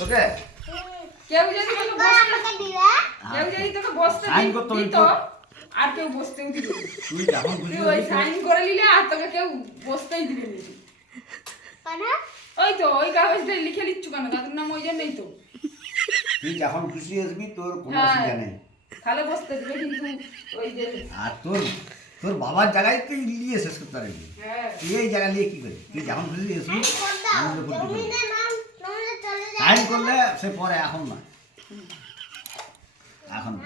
তোকে কেউ যদি তোকে বসতে দিবে, কেউ যদি তোকে বসতে দিত আর কেউ বসতেও দিবে না। তুই যখন তুই ওই সাইন করে নিলে আর তোকে কেউ বসতেই দিবে না। ওই তো ওই কাগজটা লিখে নিচ্ছু কেন? দাদুর নাম ওই জন্যই তো। তুই যখন খুশি আসবি তোর কোনো হ্যাঁ। অসুবিধা নেই। তাহলে বসতে দিবে কিন্তু ওই যে আর তোর বাবার জায়গায় তুই নিয়ে শেষ করতে পারবি। হ্যাঁ তুই এই জায়গা নিয়ে কি করবি? তুই যখন খুশি আসবি সাইন করলে সে পরে, এখন না, এখন না।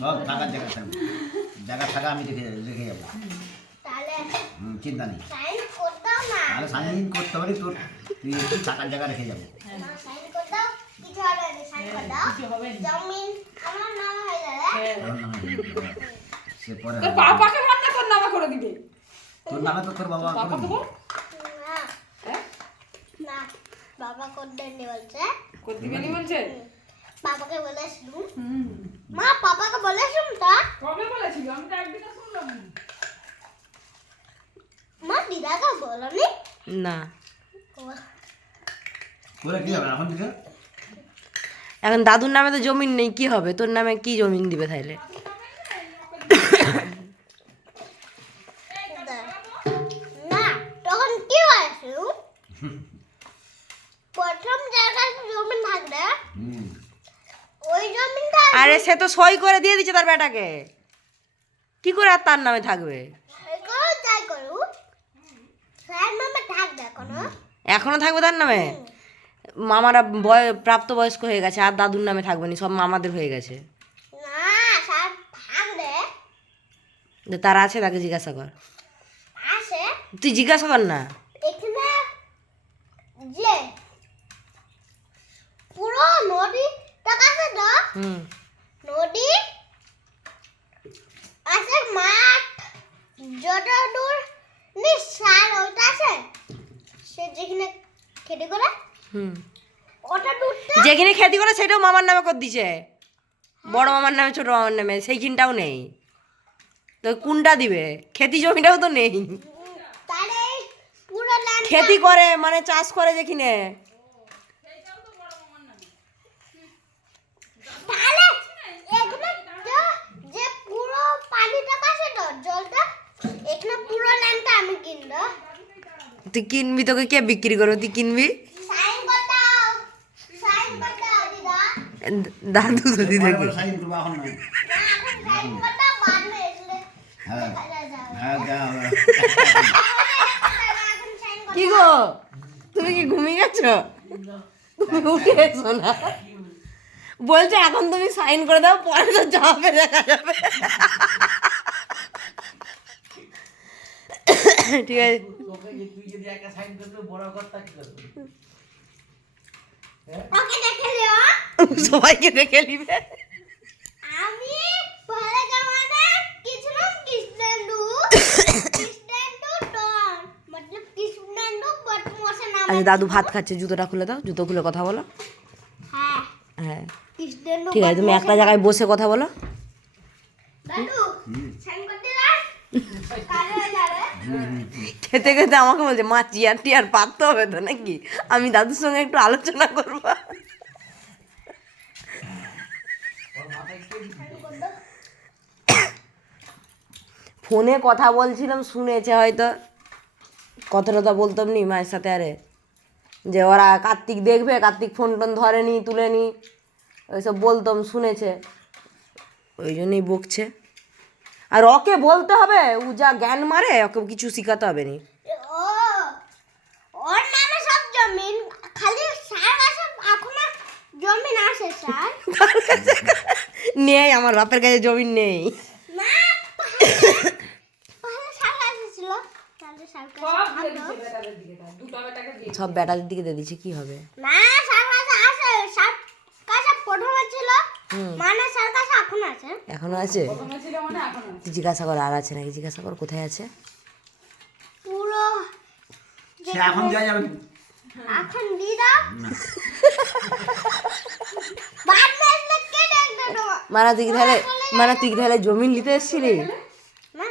সব থাকার জায়গা থাকবে, জায়গা থাকা আমি রেখে যাবো, চিন্তা নেই। তাহলে সাইন করতে পারি তোর, তুই একটু থাকার জায়গা রেখে যাবো। সে পরে তোর পাপাকে মানলে তোর নামে করে দিবে। তোর নামে তো তোর বাবা করে দিবে। বাবা করতে বলছে, করে দিবে নি বলছে। পাপাকে বলেছিলুম, মা পাপাকে বলেছিলুম তো, কবে বলেছিল? আমি তো একদিনও শুনলাম না। মা দিদাকে বলনি না, করে কি হবে এখন দিকে? এখন দাদুর নামে তো জমিন নেই, কি হবে? তোর নামে কি জমিন দিবে তাইলে? না তখন কি হয়েছিল, প্রথম জায়গায় জমি থাকলে ওই জমিটা আরে সে তো সই করে দিয়ে দিচ্ছে তার বেটাকে, কি করে আর তার নামে থাকবে? যাই করু স্যার নামে থাকবে এখনো। এখনো থাকবে তার নামে? মামারা প্রাপ্তবয়স্ক হয়ে গেছে, আর দাদুর নামে থাকবে না, সব মামাদের হয়ে গেছে। না স্যার থাকবে, যে তার আছে তাকে জিজ্ঞাসা কর, আসে তুই জিজ্ঞাসা কর না। এখানে যে পুরো নদীটা আছে তো, হুম, নদী আছে, মাঠ যত দূর নিঃসার ওইটা আছে, সে যেখানে খেতে করে হুম, ওটা দূরটা যেখানে খেতি করে সেটাও মামার নামে করে দিছে, বড় মামার নামে ছোট মামার নামে, সেইখানটাও নেই তো কোনটা দিবে? খেতি জমিটাও তো নেই। তাহলে এই পুরো ল্যান্ড খেতি করে মানে চাষ করে যেখানে, তাহলে এখানে তো যে পুরো পানিটা আছে তো জলটা, এখানে পুরো ল্যান্ডটা আমি কিনবো। তুই কিনবি, তোকে কে বিক্রি করবে? তুই কিনবি? সাইন করতাও, সাইন করতাও দিদা, দাদু যদি পরে দেখে বলে সাইন করবো, এখন নয়। না এখন সাইন করতাও, বাদ মে এসলে হ্যাঁ দেখা যাবে। হ্যাঁ যা হবে। এখন সাইন করতাও। কি গো, তুমি কি ঘুমিয়ে গেছো? তুমি উঠে এসো না, বলছে এখন তুমি সাইন করে দাও, পরে তো যাবে, দেখা যাবে। ঠিক আছে, ওকে দেখে লিও, সবাইকে দেখে নিবে। আমি পরে জমানে কিছু না কৃষ্ণেন্দু, কৃষ্ণেন্দু ডন मतलब কৃষ্ণেন্দু বদমাশের নাম। আচ্ছা দাদু ভাত খাচ্ছে, জুতোটা খুলে দাও, জুতো খুলে কথা বলো। হ্যাঁ হ্যাঁ কৃষ্ণেন্দু ঠিক আছে, তুমি একটা জায়গায় বসে কথা বলো। দাদু সাইন করতে দাও, কালে হয়ে যাবে। খেতে খেতে আমাকে বলছে মা চেয়ার টিয়ার পাততে হবে তো নাকি, আমি দাদুর সঙ্গে একটু আলোচনা করবো। ফোনে কথা বলছিলাম, শুনেছে হয়তো, কথা টথা বলতাম নি মায়ের সাথে, আরে যে ওরা কার্তিক দেখবে, কার্তিক ফোন টোন ধরেনি, তুলেনি, ওইসব বলতাম, শুনেছে, ওই জন্যই বকছে। আর ওকে বলতে হবে, ও যা জ্ঞান মারে, ওকে কিছু শেখাতে হবে নি। ও ওর নামে সব জমিন, খালি সার আছে এখন জমিন আছে স্যার। নেই, আমার বাপের কাছে জমি নেই। না পাহাড়ে সার আসছিল, তাহলে সার সব দিয়ে দিচ্ছে বেটাদের দিকে, তার দুটো বেটাকে দিয়ে। সব বেটাদের দিকে দিয়ে দিচ্ছে, কি হবে? না সার কাছে আছে, সার কাছে প্রথমে ছিল, মানে সার কাছে এখন আছে। এখনো আছে? প্রথমে ছিল মানে এখন আছে। তুই জিজ্ঞাসা কর আর আছে নাকি, জিজ্ঞাসা কর কোথায় আছে। পুরো সে এখন যাওয়া যাবে না। এখন দিয়ে দাও, বাদ মে এসলে কে দেখবে তোমার? মানা তুই কি তাহলে, মানা তুই কি তাহলে জমিন নিতে এসেছিলি? না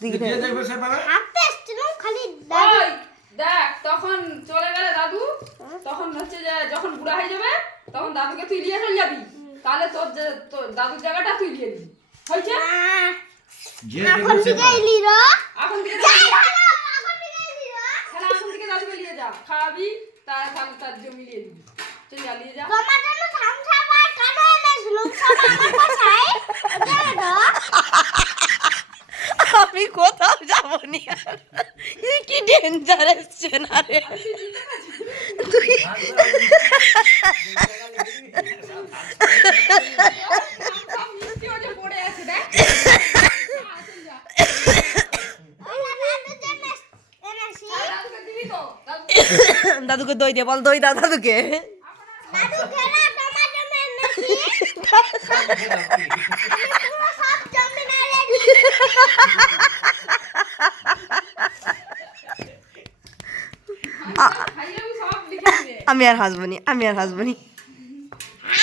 তুই কি যে তাহলে দেখবে সে পাবে। হাঁটতে এসছিলাম খালি ওই দেখ তখন চলে গেল যখন বুড়া হয়ে যাবে তখন দাদুকে তুই নিয়ে চলে যাবি, তাহলে তোর দাদুর জায়গাটা তুই নিয়ে নিবি, হয়েছে? যে এখন দেখবে সে থেকে লিরো এখন থেকে এখন থেকে লিরো তাহলে এখন থেকে দাদুকে নিয়ে যা, খাওয়াবি, তাহলে তার জমি নিয়ে দিবি, চল যা নিয়ে যা। তোমার জন্য থামসা পার কেন এনেছিল সব আমার বাসায় দাদা আমি কোথাও যাব নি আর। এই কি ডেঞ্জারাস চেনারে তুই। সব মিষ্টিও যে পড়ে আছে দেখ। চল যা। দাদুর জন্য এনেছি দাদুকে দিবি তো? দাদুকে দই দে, বল দই দাও দাদুকে। দাদু খেলা তোমার জন্য এনেছি পুরো সব জমি না রেডি খাইয়ে আমি সব লিখে দিবে। আমি আর হাসবনি, আমি আর হাসবনি।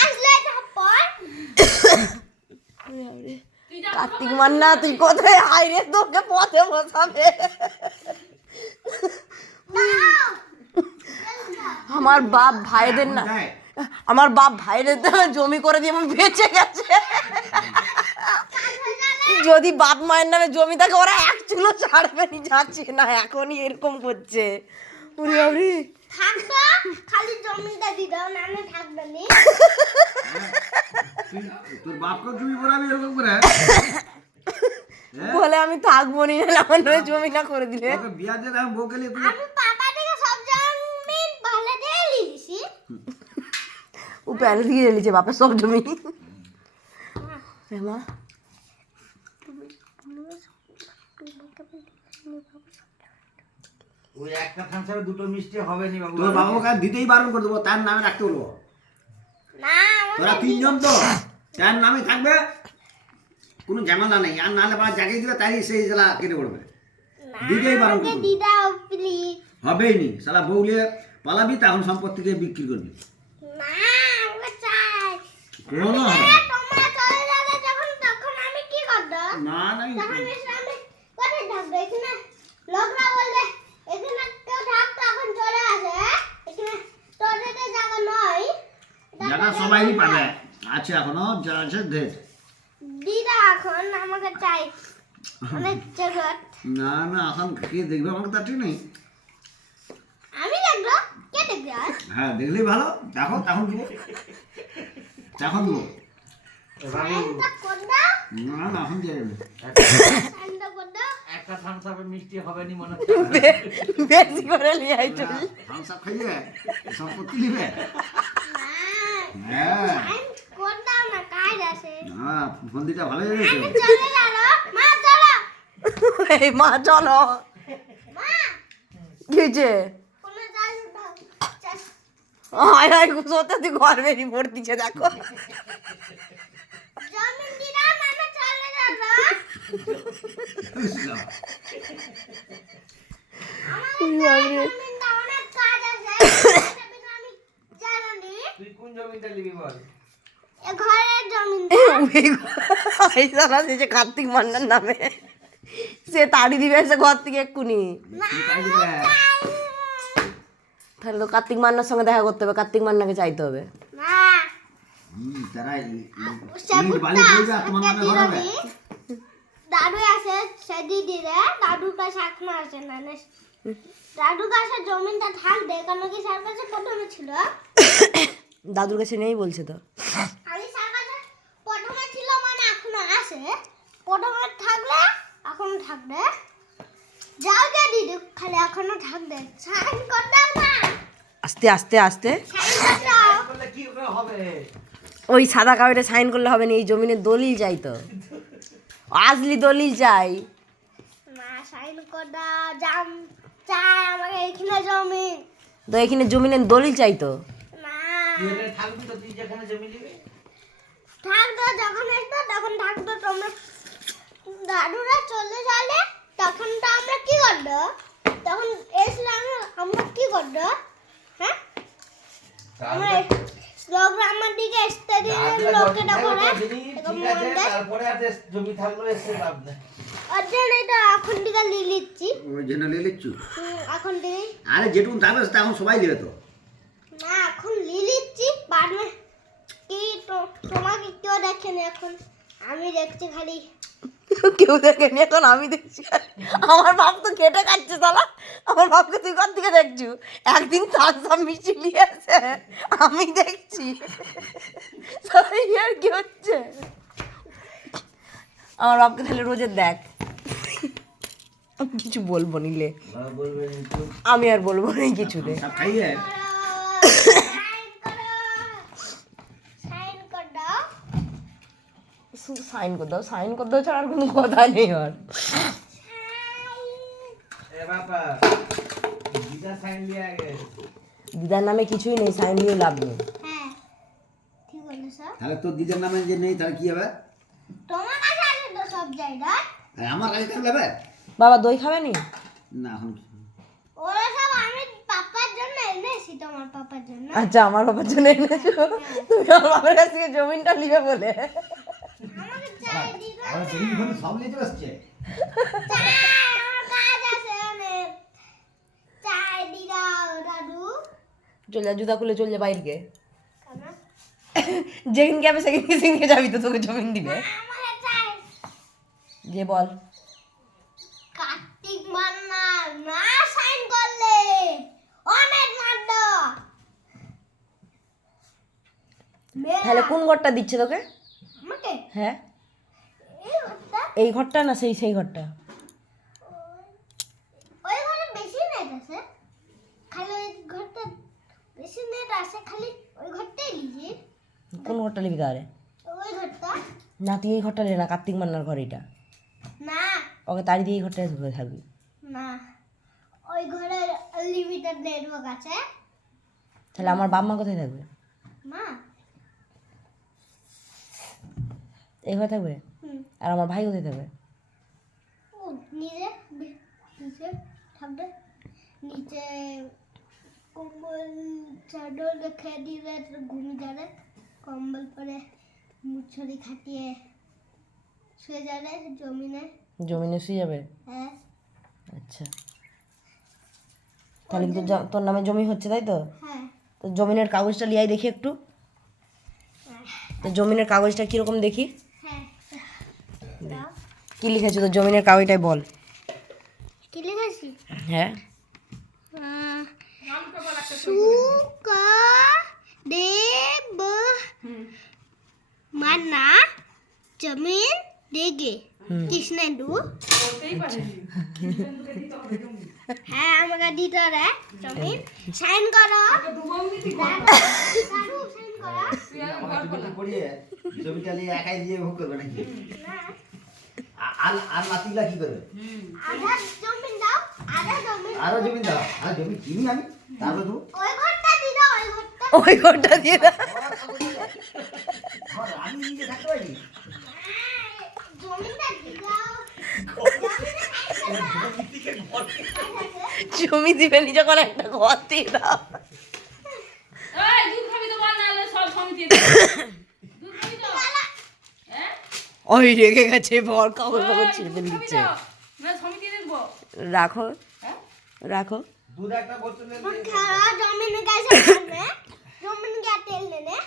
আসলে তারপর তুই যা কার্তিক মান্না তুই কোথায় আইরে, তোকে পথে বসাবে। দাও আমার বাপ ভাইদের না, দেয়। আমার বাপ ভাইদের তো জমি করে দিয়ে আমার বেঁচে গেছে। যদি বাপ মায়ের নামে জমি থাকে ওরা এক চুলো ছাড়বে নি, যাচ্ছে না এখনই এরকম করছে। উরি বাবরি, থাকতো খালি জমিটা দি দাও নালে থাকবে নি তোর বাপকে তুমি বলাবি এরকম করে? বলে আমি থাকবো নি, নাহলে আমার নামে জমি না করে দিলে। তোকে বিয়া দিয়ে আমি বউ গেলে তুই আমি পাপা থেকে সব জমি ভালো দিয়ে লিখেছি ও প্যালে দিয়ে এলিছে বাপের সব জমি। মা ওই একটা থামসাপে দুটো মিষ্টি হবে নি বাবু। তোর বাবাকে আর দিতেই বারণ করে দেবো, তার নামে রাখতে বলবো। না তোরা তিনজন তো তার নামে থাকবে, কোনো ঝামেলা নেই। আর নাহলে বা জাগিয়ে দিবে তাই সেই জেলা কেটে পড়বে, দিতেই বারণ আমাকে করবো। দি দাও প্লিজ হবেই নি, সালা বউলিয়ে পালাবি তখন সম্পত্তিকে বিক্রি করবি, না আমাকে চাই কোনো হবে না। তোমরা চলে যাবে যখন তখন আমি কি করব না না তখন এসে আমি কোথায় থাকবো এখানে লোকরা বলবে এখানে কেউ থাকতো এখন চলে আসে এখানে তোদের জায়গা নয় জায়গা সবাই পাবে, আছে এখনো যা আছে ঢের। দিদা এখন আমাকে চাই অনেক জরুরত না না এখন কে দেখবে আমাকে তার ঠিক নেই। আমি দেখবো কে দেখবে আর হ্যাঁ দেখলেই ভালো, দেখো তখন দেবো, তখন দেবো। সাইনটা কর দাও না না এখন দিয়ে দেবে। সাইনটা কর দাও একটা থামসাপে মিষ্টি হবে নি মনে হচ্ছে। বেশি করে নিয়ে আই চল। হামসা খাইয়ে সম্পত্তি নিবে। না হ্যাঁ সাইন কর দাও না কাজ আছে না ফন্দিটা ভালো হয়ে গেছে। চলে যাও মা চলো এই মা চলো, মা কি হয়েছে? কোনো চাল দাও চাল হায় হায় সত্যি তুই ঘর বেরিয়ে পড়তিছে দেখো। জমি দিদা মানে চলে যাও আমার জমি দাও অনেক কাজ আছে আমি জানি তুই কোন জমিটা নিবি বল? এ ঘরের জমি এই সারা সে কার্তিক মান্নার নামে সে তাড়ি দিবে সে ঘর থেকে এক্ষুনি। তাহলে তো কার্তিক মান্নার সঙ্গে দেখা করতে হবে, কার্তিক মান্নাকে চাইতে হবে। না তারা সে ইট বালি বুট্টা দিয়ে তোমার নামে ঘর হবে। দাদু আছে সে দিদি রে দাদুর কাছে এখনো আছে না দাদুর কাছে জমিটা থাকবে কেন কি স্যার কাছে প্রথমে ছিল দাদুর কাছে নেই বলছে তো। খালি স্যার কাছে প্রথমে ছিল মানে এখনো আছে প্রথমে থাকলে এখনো থাকবে যাও গে দিদি খালি এখনো থাকবে সাইন কর দাও না আস্তে আস্তে আস্তে সাইন কর দাও বললে কি করে হবে? ওই সাদা কাগজে সাইন করলে হবে না, এই জমিনের দলিল চাই তো, আসলি দলিল চাই। না সাইন কর দাও জাম চাই আমাকে এখানে জমি তো এখানে জমিনের দলিল চাই তো। না তুই এখানে থাকবি তো, তুই যেখানে জমি নিবি। থাকতো যখন আসতো তখন থাকতো তোমরা দাদুরা চলে গেলে তখন তো আমরা কি করবো তখন এসলে আমরা কি করবো হ্যাঁ আমরা লোকরা আমার দিকে আসতে দিলে লোকেরা করে এরকম ঠিক আছে, মনে তারপরে আর জমি থাকলো এসে লাভ নেই। অর্জন এটা এখন দিকে নিয়ে নিচ্ছি ওই জন্য নিয়ে নিচ্ছু। এখন দিকে আরে যেটুকু থাকবে সেটা এখন সবাই নেবে তো। না এখন লিলিচ্ছি বাড়বে কি তোমাকে কেউ দেখেনি এখন আমি দেখছি খালি কেউ দেখেনি এখন আমি দেখছি আমার বাপ তো কেটে খাচ্ছে শালা আমার বাপকে তুই কোথা থেকে দেখছু একদিন তার সব মিষ্টি নিয়ে আসে আমি দেখছি শালা এই আর কি হচ্ছে আমার বাপকে তাহলে রোজের দেখ আমি কিছু বলবো নিলে ওরা বলবে একটু আমি আর বলবো না কিছুতে সব খাইয়ে সাইন করে দাও শুধু সাইন করে দাও ছাড়া আর কোনো কথা নেই আর এ বাবা দিদা সাইন দিয়ে আগে দিদার নামে কিছুই নেই সাইন দিয়ে লাভ নেই হ্যাঁ ঠিক বলেছ তাহলে তোর দিদার নামে যে নেই তাহলে কি হবে তোমার কাছে আছে তো সব জায়গা আর আমার কাছে থাকলে হবে বাবা দই খাবে নি না এখন ওরা সব আমি পাপার জন্য এনেছি তোমার পাপার জন্য আচ্ছা আমার বাবার জন্য এনেছো তুমি আমার বাবার কাছ থেকে জমিনটা নিবে বলে আমাকে চাই দিদা আমার জমি ফমি সব নিয়ে চলে আসছে চাই আমার কাজ আছে অনেক চাই দিদা দাদু চল যা জুতা খুলে চল যা বাইরকে কেন যেদিনকে যাবে সেদিনকে যাবি তো তোকে জমিন দিবে আমাকে চাই যে বল কার্তিক মান্না না সাইন করলে অনেক মারদ তাহলে কোন ঘরটা দিচ্ছে তোকে আমাকে হ্যাঁ এই ঘরটা এই ঘরটা না সেই ঘরটা ওই ঘরে বেশি নেট আছে খালি ওই ঘরটা বেশি নেট আছে খালি ওই ঘরটাই লিজি কোন ঘরটা নিবি তাহলে ওই ঘরটা না তুই এই ঘরটা নে না কার্তিক মান্নার ঘর এটা না ওকে তাড়ি দিয়ে এই ঘরটায় ঢুকে থাকবি না ওই ঘরে লিমিটেড নেটওয়ার্ক আছে তাহলে আমার বাপ মা কোথায় থাকবে মা এই ঘরে থাকবে হুম আর আমার ভাই কোথায় থাকবে ও নিচে নিচে থাকবে নিচে কম্বল চাদর রেখে দিলে ঘুমিয়ে যাবে কম্বল পরে মুছড়ি খাটিয়ে শুয়ে যাবে জমিনে জমিনে শুয়ে যাবে হ্যাঁ আচ্ছা তাহলে কি তোর নামে জমি হচ্ছে তাই তো হ্যাঁ তো জমিনের কাগজটা লিয়াই দেখি একটু তো জমিনের কাগজটা কীরকম দেখি হ্যাঁ দাও। কি লিখেছো তো জমিনের কাগজটাই বল কি লিখেছি হ্যাঁ সুকা দেব মানা জমিন দেগে কৃষ্ণেন্দু বলতেই পারি হ্যাঁ আমাকে দিতে হবে জমিন সাইন করো দাদু সাইন করো আমার জমিতে পড়িয়ে জমিটা নিয়ে একাই দিয়ে ভোগ করবে নাকি না আর আর নাতিগুলা কি করবে আধা জমিন দাও আধা জমিন আরো জমি দাও আর জমি কিনি আমি তারপরে তুমি ওই ঘরটা দি দাও ওই ঘরটা ওই ঘরটা দিয়ে দাও আমি নিজে থাকতে পারি জমিটা দি দাও জমি দিবে নি যখন একটা ঘর দিয়ে দাও এই দুধ খাবি তো বল না হলে সব সমিতি দুধ খাবি তো হ্যাঁ ওই রেগে গেছে বর কাগজ কাগজ ছিঁড়ে দুধ খাবি দিচ্ছে তো? না সমিতি দেখবো রাখো হ্যাঁ রাখো দুধ একটা বোতলে দিয়ে খাওয়া জমিন कैसे करने जमीन क्या तेल लेने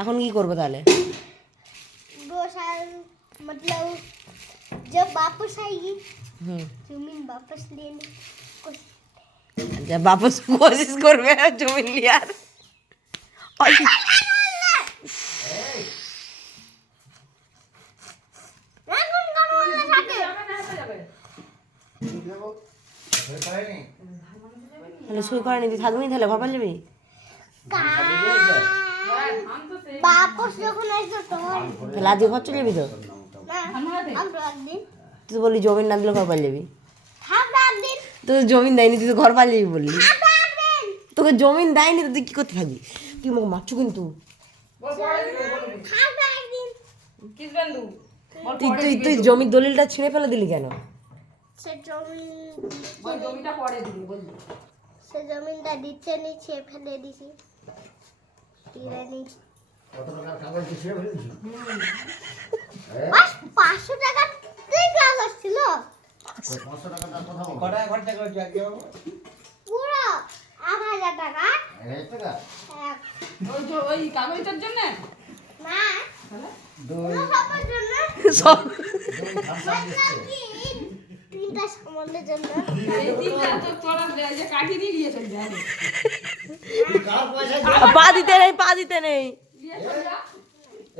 এখন কি করবো তাহলে 2 साल मतलब जब वापस आएगी হুম जमीन वापस लेने कुछ যা বাপস কোশিশ করবে জমি লিয়ার ওই এখন কোন বললে থাকে যাবে না হাতে যাবে দেবো হয়ে পারেনি তাহলে সই করে নিবি থাকবি তাহলে ঘর পালিয়ে যাবি হ্যাঁ আমি তো সেই वापस যখন আসবে তখন তাহলে আজকে ঘর চলে যাবি তো না আমার হাতে আমরা একদিন তুই তো বললি জমিন না দিলে ঘর পালিয়ে যাবি আমরা একদিন তোর জমিন দেয়নি তুই তো ঘর পালিয়ে যাবি বললি আমরা একদিন তোকে জমিন দেয়নি তো তুই কি করতে থাকবি তুই আমাকে মারছো কিন্তু বল পড়ে দিবি বলবি আমরা একদিন কিস বন্ধু বল তুই পড়ে তুই দিবি তুই জমির দলিলটা ছিঁড়ে ফেলে দিলি কেন সে জমিন বল জমিটা পড়ে দিবি বলবি সে জমিনটা দিচ্ছে নিচে ফেলে দিছি টিরানি কত টাকার কাগজ ছিঁড়ে ফেলে দিচ্ছি বাস 500 টাকা তুই কাগজ ছিল 500 টাকা তার কথা বল কটা ঘন্টা করে যাক যাবো পুরো 1000 টাকা 1000 টাকা ওই কাগজটার জন্য না দই সবার জন্য সব দই থামসাম দিচ্ছে তিনটা সামানের জন্য এই তিনটা তো তোরা এই যে কাঠি দিয়ে নিয়ে চলে যাবে তুই কার পয়সায় পা দিতে নেই পা দিতে নেই নিয়ে চলে যা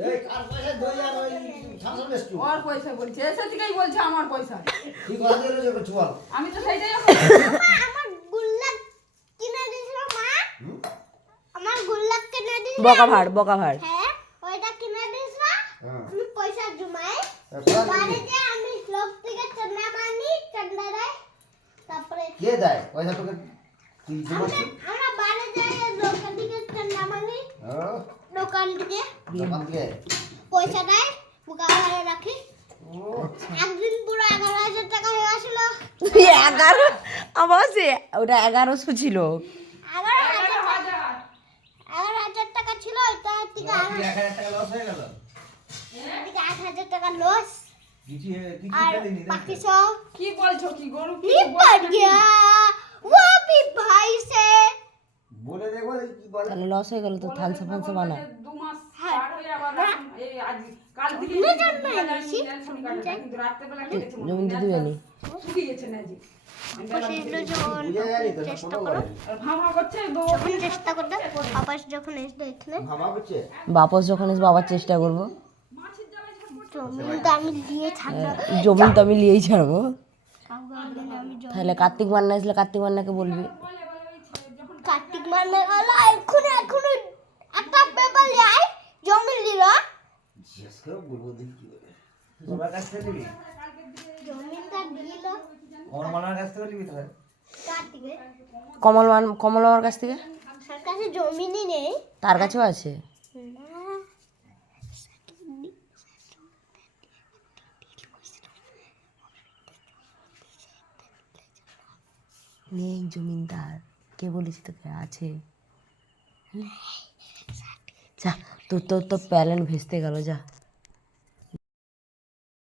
এই কার পয়সায় দই আর ওই থামসাম বেচছু ওর পয়সা বলছে এসে থেকেই বলছে আমার পয়সা তুই কথা দিয়ে রয়েছে করছু বল আমি তো সেইটাই মা, আমার গুল্লাক কিনে দিয়েছিল মা আমার গুল্লাক কিনে দিয়েছিল বকা ভাড় হ্যাঁ ওইটা কিনে দিয়েছিল হ্যাঁ আমি পয়সা জমাই কোথা থেকে বাড়িতে আমি লোক থেকে চাঁদা মানি চাঁদা দেয় তারপরে কে দেয় পয়সা তোকে তুই জমাচ্ছিস আমরা বাড়ি যাই দোকান থেকে চাঁদা মানি হ্যাঁ দোকান থেকে দোকান থেকে পয়সা দেয় বুকা ঘরে রাখি ও একদিন পুরো 11,000 টাকা হয়ে গেছিল 11 আমার সে ওটা 1100 ছিল 11,000 টাকা ছিল ওইটা থেকে 1000 টাকা লস হয়ে গেল 8,000 টাকা লস কিছু আর পেলিনি बाकी सब কি বলছো কি গরু কি ही पड़ गया वो भी भाई से বলে দেখো কি বলে তাহলে লস হয়ে গেল তো থালসা ফালসা বানা 2 মাস পার হয়ে আবার এখন এই আজ কাল থেকে কিন্তু রাতে বেলা কেটেছে জমি তো দিবে নি শুকিয়ে গেছে না জি পয়সাগুলো যখন বুঝে যায়নি তো চেষ্টা ছোট করো করে আর ভাবা করছে যখন চেষ্টা করতে আবার যখন এসে এখানে ভাবা করছে বাপস যখন এসে বাবার চেষ্টা করব মাছের জামাই ছাড়বো জমিটা আমি দিয়ে ছাড়বো জমি তো আমি লিয়েই ছাড়বো কাউকে একদিন আমি তাহলে কার্তিক মান্না আসলে কার্তিক মান্নাকে বলবি কার্তিক মানে হলো এখন একটা পেপার লাই জমি দিল জিজ্ঞেস করে বলবো দেখি কি বলে সবার কাছ থেকে নিবি জমিটা দিল আমার মানার কাছ থেকে নিবি তাহলে কার্তিকে কমল আমার কাছ থেকে তার কাছে জমিনই নেই তার কাছেও আছে নেই জমিনদার কে বলেছি তোকে আছে যা তোর প্যালেন ভেস্তে গেল যা